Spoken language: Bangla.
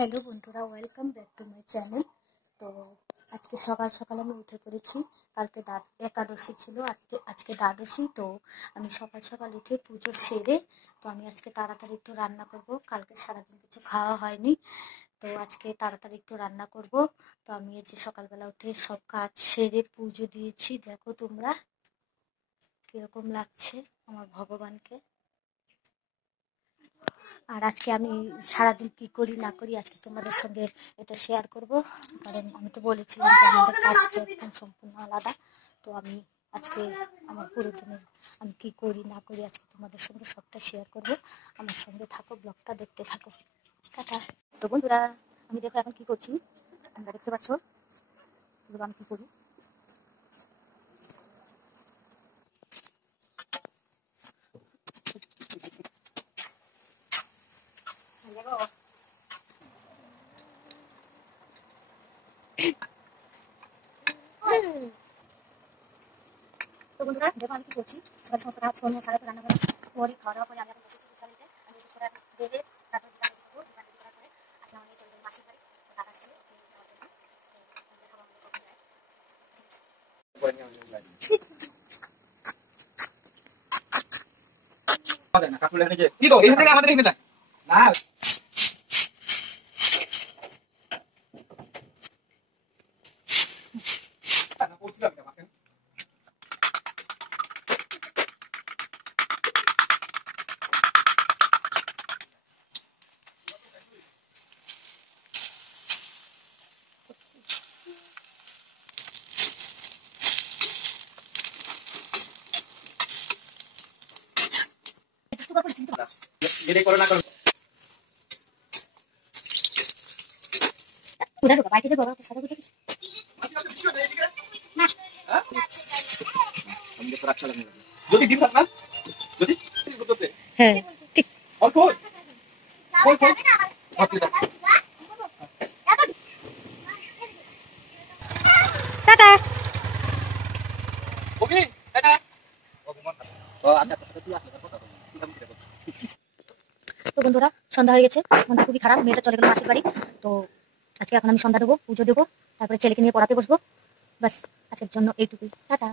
হ্যালো বন্ধুরা, welcome back to my channel. তো আজকে সকাল সকাল আমি উঠে পড়েছি। কালকে একাদশী ছিল, আজকে দ্বাদশী। তো আমি সকাল সকাল উঠে পুজো সেরে তো আমি আজকে তাড়াতাড়ি একটু রান্না করব। কালকে সারাদিন কিছু খাওয়া হয়নি, তো আজকে তাড়াতাড়ি একটু রান্না করব। তো আমি এই যে সকালবেলা উঠে সব কাজ সেরে পুজো দিয়েছি। দেখো তোমরা কিরকম লাগছে আমার ভগবানকে। আর আজকে আমি সারাদিন কি করি না করি আজকে তোমাদের সঙ্গে এটা শেয়ার করব। কারণ আমি তো বলেছিলাম যে আমাদের কাজটা একদম সম্পূর্ণ আলাদা। তো আমি আজকে আমার পুরো দিনের আমি কি করি না করি আজকে তোমাদের সঙ্গে সবটা শেয়ার করব। আমার সঙ্গে থাকো, ব্লগটা দেখতে থাকো। টাটা। তো বন্ধুরা, আমি দেখো এখন কি করছি, তোমরা দেখতে পাচ্ছ আমি কি করি। তো বন্ধুরা দেখো আমি কি করছি, সকাল সমস্ত কাজ কর্ম সারা রান্না করা পরে খাওয়া দাওয়া করে আমি এখন বসেছি পিছন নিতে। আমি কিছু করে বেড়ে তারপর দোকানে ঢুকবো। দোকানে ঢোকার পরে আজকে আমার নিয়ে চলে যাবো মাসির বাড়ি। তো টাকা আসছে নেওয়ার জন্য। তো দেখাবো আমি কখন যাই। কি গো এখান থেকে আমাদের এখানে যায় না। এটা করো না করো বুঝা ঢোকা বাইকে যে বাবা তো সারা বুঝিস না। আমি তো রাখা লাগবে যদি ডিম খাস না যদি বলতে হ্যাঁ ঠিক অল্প অল্প টাটা। ওকে টাটা ও আচ্ছা তুই আসলে কথা বল তুই আমি কি তো বন্ধুরা সন্ধ্যা হয়ে গেছে, মনটা খুবই খারাপ। মেয়েটা চলে গেল মাসির বাড়ি। তো আজকে এখন আমি সন্ধ্যা দেবো, পুজো দেবো, তারপরে ছেলেকে নিয়ে পড়াতে বসবো। ব্যাস আজকের জন্য এইটুকুই, টাটা।